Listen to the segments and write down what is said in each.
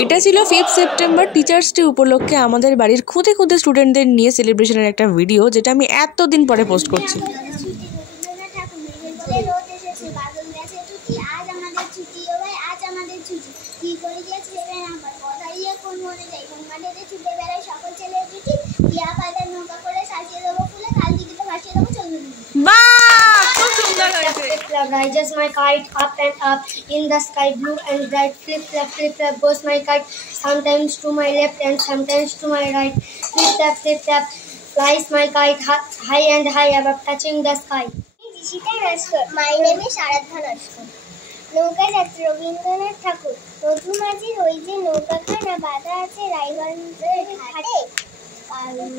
এটা ছিল 5 September teachers day উপলক্ষে আমাদের বাড়ির খুদে খুদে স্টুডেন্টদের নিয়ে সেলিব্রেশনের একটা ভিডিও, যেটা আমি এতদিন পরে পোস্ট করছি। Rises my kite up and up in the sky, blue and bright. Flip flap goes my kite, sometimes to my left and sometimes to my right. Flip flap flies my kite high and high above, touching the sky. My name is Aradha Nashkar. নৌকা যাত্রা রবীন্দ্রনাথ ঠাকুর। মধুমাঝির ওই যে নৌকাখানা বাঁধা আছে রায়গঞ্জের ঘাটে,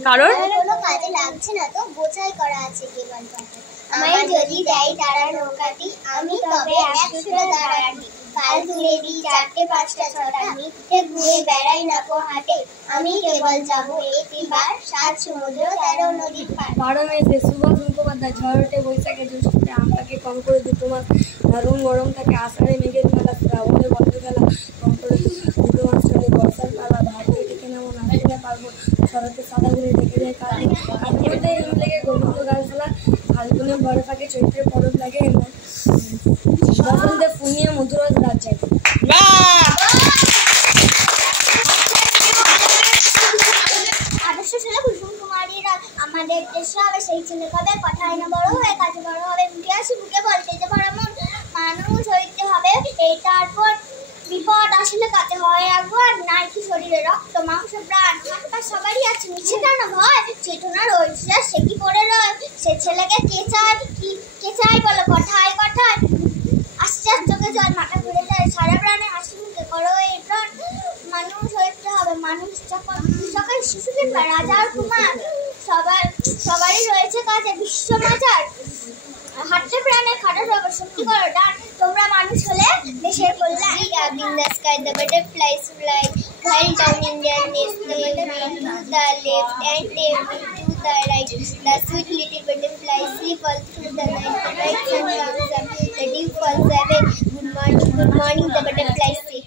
কারণ কোনো কাজে লাগছে না তো বোঝাই করা আছে কেবল পাতে। আমায় যদি দেয় তারা নৌকাটি, আমি তবে 100টা দাঁড়াটি। কাল তুলে দিই 4টে 5টা 6টা, মিথ্যে ঘুরে বেড়াই না কো হাটে। আমি কেবল যাবো একটিবার 7 সমুদ্র 13 নদীর পার। 12 মেসে সুভাষ মুখোপাধ্যায়, ঝড়টে বৈশাখে জ্যৈষ্ঠে আমটাকে কম করে 2 মাস, দারুণ গরম থাকে আষাঢ়ে মেঘের মেলা, শ্রাবণে বন্ধ খেলা কম করে 2 মাস চলে, বর্ষার পালা ভাইকে ডেকে নেবো নাচতে পারবো, শরতে সাদা ঘুরে ডেকে যায় কালে, কাঠপুরতে হিম লেগে গোবিন্দ গাছ ফেলা, ফাল্গুনে ভরে থাকে চৈত্রে পরব লাগে, বসন্তে ফুনিয়ে মধুরজ রাত যায়। আমাদের দেশে হবে সেই ছেলে কবে কথায় না বড় হয়ে কাজে বড় হবে, মুখে আসি মুখে বলতে যে ভরা মন, মানুষ হইতে হবে এই তারপর বিপদ আসলে কাতে হয় একবার, নাই কি শরীরে রক্ত মাংস প্রাণ, তা সবারই আছে মিছে কেন ভয়, চেতনার ঐশ্বর সে কি পড়ে রয়, সে ছেলেকে কে চাই বলো কথায় কথায়, আস্তে আস্তে চোখে জল মাথা ঘুরে যায়, সারা প্রাণে হাসি মুখে করো এই প্রাণ, মানুষ হইতে হবে মানুষ যখন সকাল শিশুকে রাজার কুমার, সবারই রয়েছে কাজে বিশ্ব মাজার, হাঁটতে প্রাণে খাটা সবার শক্তি করো ডান, তোমরা মানুষ হলে দেশের কল্যাণ। Up in the sky the butterflies fly, while down in their nest they wing to the left and they wing to the right, the sweet little butterflies sleep all through the night, the bright sun comes up, the dew falls away, good morning the butterflies say.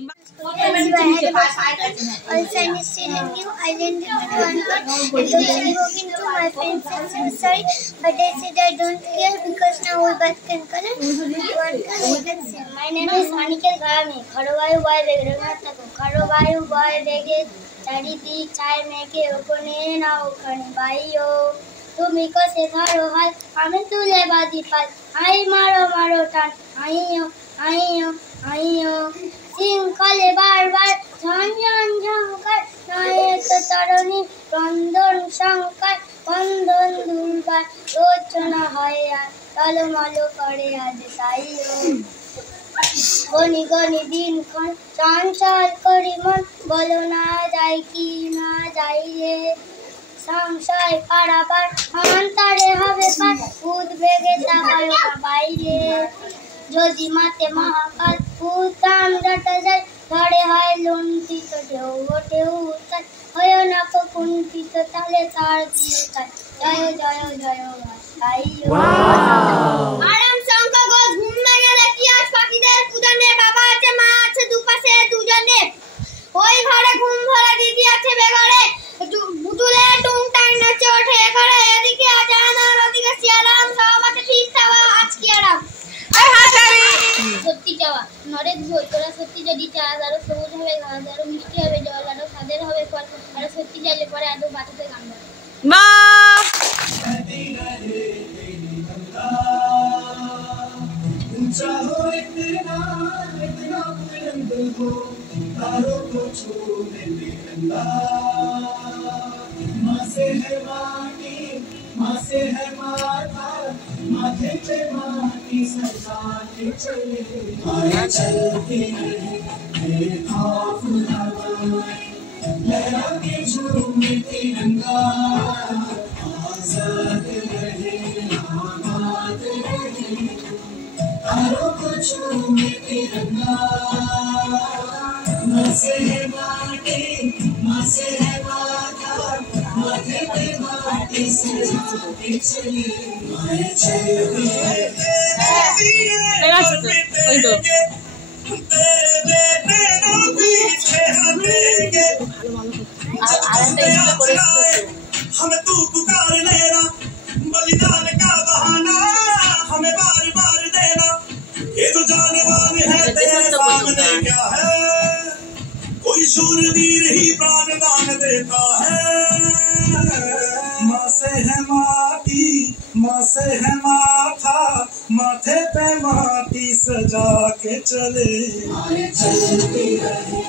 Also I'm still in New Island with one word, I totally walking to my friends and said sorry, but I said I don't care because now we both can color with one color. My name is Aniket Gharami. Kharobayu boy Raghunath Thakur. Kharobayu boy Rage চারিদিক চায় মেঘে ওখানে না ওখানে বাইও, তুমি কষে ধরো হাল আমি তুলে বাজি পাল, আই মারো মারো টান আইও আইও আইও, শৃঙ্খলে বারবার ঝনঝন ঝঙ্কার, নায়ক তরণী রন্ধন শঙ্কর, বন্ধন দুর্বার রচনা হয় আর টলমল করে আজ তাইও, গনি গনি দিনক্ষণ চঞ্চল করি মন, বলো না যাই কি না যাই রে, সংশয় পারাবার অন্তরে হবে পার, উদ্বেগে চাপায় বাইরে, যদি মাতে মহাকাল উত্তাম জটা যায়, ধরে হয় লুণ্ঠিত ঢেউ ওঠে উত্তাল, হয় না কুণ্ঠিত তালে তার দিয়ে তাই, জয় জয় জয় ভাই। আরাম শঙ্খ ঘোষ ঘুম ভেঙে দেখি আজ পাখিদের কুদানে, বাবা আছে মা আছে দুপাশে দুজনে, ওই ঘরে ঘুম ভরে দিদি আছে বেঘরে, বুতুলে টুংটাং নাচে ওঠে ঘরে, এদিকে আজান আর ওদিকে শিয়ারাম, সব আছে ঠিক থাকা আজ কি আরাম। সত্যি চাওয়া নরেক ভোর, তোরা সত্যি যদি চাস আরো সবুজ হবে ঘাস, আরো মিষ্টি হবে জল, আরো স্বাদের হবে ফল, আরো সত্যি চাইলে পরে আরো বাঁচাতে গান গাবে। मासे है माथा माथे पे माटी सजा के चले, आए चलती रहे खौफ हवाएं, लहरा के झूमे तिरंगा, आजाद रहे आबाद रहे, तारों को झूमे तिरंगा, मासे है माटी मासे है माथा माथे पे माटी सजा के चले, आए चलती रहे तेरे बेटे बीच में क्या है, कोई शूरवीर ही प्राण दान देता है। माँ से है माटी, माँ से है माथा, माथे पे माटी सजा के चले। चलती रहे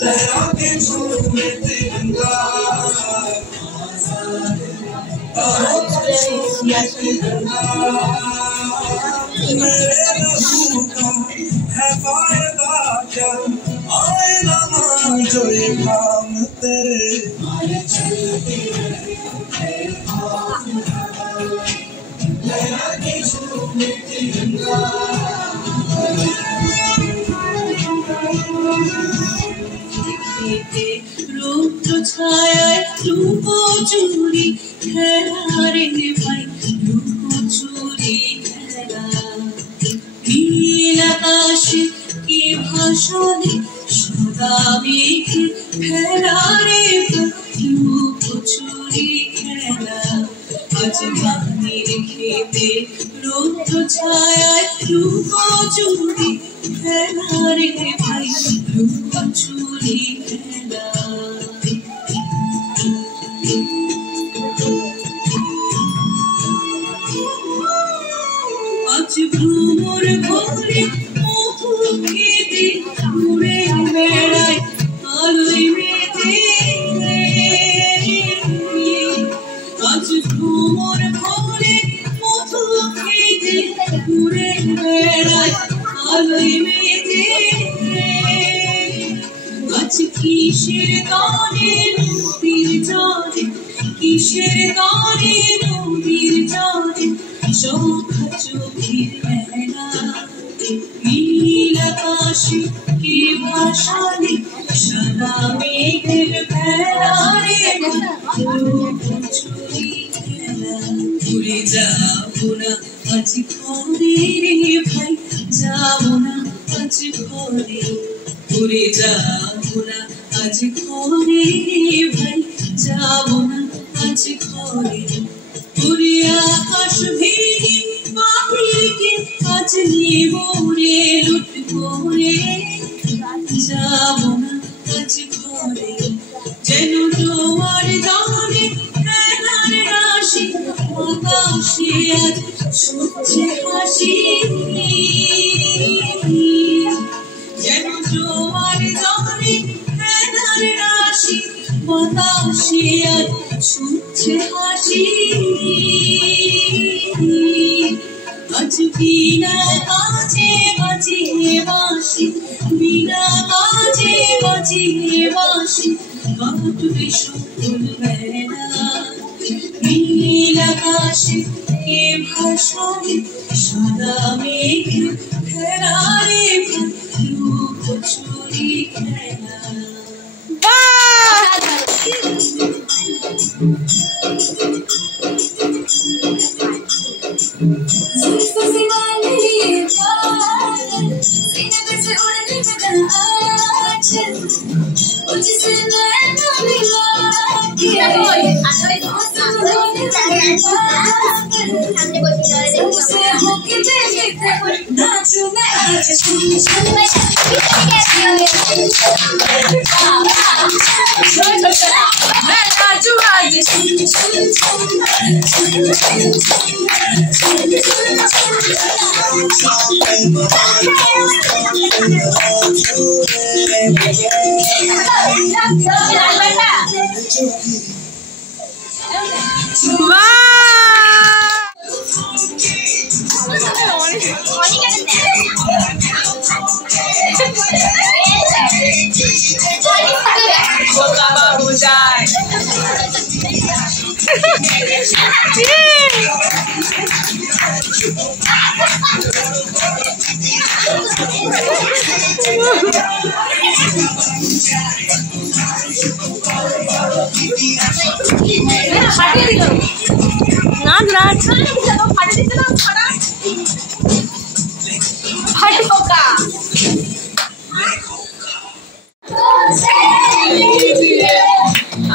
लहरा के झूमे तिरंगा, मेरे लहू का है फायदा क्या, आए ना मान जो ये काम तेरे। चलती रहे लहरा के झूमे तिरंगा। রৌদ্র ছায়ায় লুকোচুরি খেলা রে ভাই, লুকোচুরি খেলা। নীল আকাশে কি ভাসালে সাদা মেঘে ফেলা রে ভাই, লুকোচুরি খেলা। আজ পানির খেতে রৌদ্র ছায়ায় লুকোচুরি খেলা রে ভাই, লুকোচুরি খেলা। আজ ভ্রমর ঘরে মধু খেতে ঘুরে বেড়ায় আলোয় মেতে। আজ ভ্রমর ঘরে মধু খেতে ঘুরে বেড়ায় আলোয় মেতে। আজ কিসের গানে নদীর জলে, কিসের গানে নদীর জলে সখা চোখের মেলা। নীল আকাশে কি ভাসালে সাদা মেঘের ভেলা রে, লুকোচুরি খেলা। উড়ে যাবো না আজ ঘরে রে ভাই, যাবো না আজ ঘরে। উড়ে যাবো না আজ ঘরে রে ভাই, যাবো না আজ ঘরে। উড়ে আকাশ ভেঙে পাখিকে আজ নেবো রে লুট করে। যাবো না আজ ঘরে, যেন জোয়ার গানে ফেনার রাশি আকাশে আজ ছুটছে হাসি। যেন জোয়ার গানে ফেনার রাশি বাতাসে আজ ছুটছে হাসি। আজ বিনা কাজে বাজিয়ে বাঁশি, বিনা কাজে বাজিয়ে বাঁশি কাটবে সকল বেলা। নীল আকাশে কে ভাসালে সাদা মেঘ ফেরা রে ভাই, লুকোচুরি খেলা।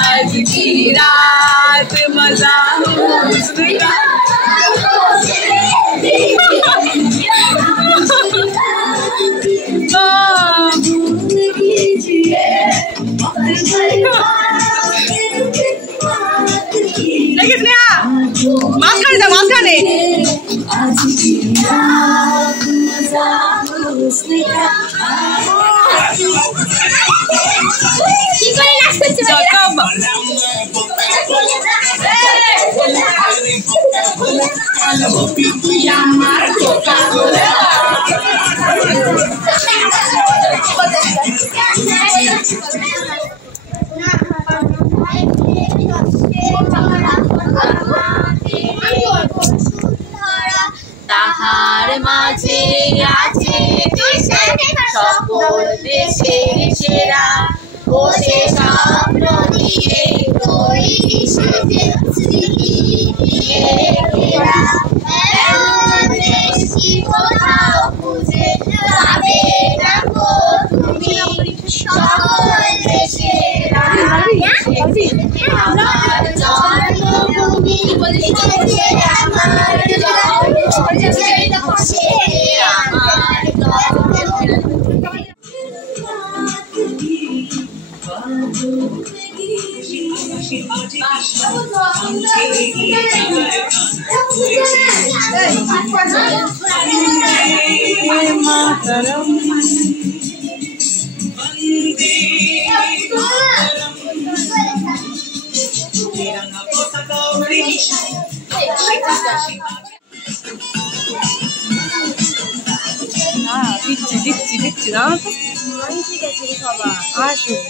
आज की रात मजा हुस्न का उसने তাহার মাঝে আছে সকল দেশের সেরা বসে স্বপ্ন দিয়ে তৈরি সেজে স্মৃতি দিয়ে ঘেরা এমন দেশি কোথাও খুঁজে পাবে না গো তুমি সকল দেশের আমার জন্মভূমি আমার দিচ্ছি না ঠিক আছে সবাই আসুন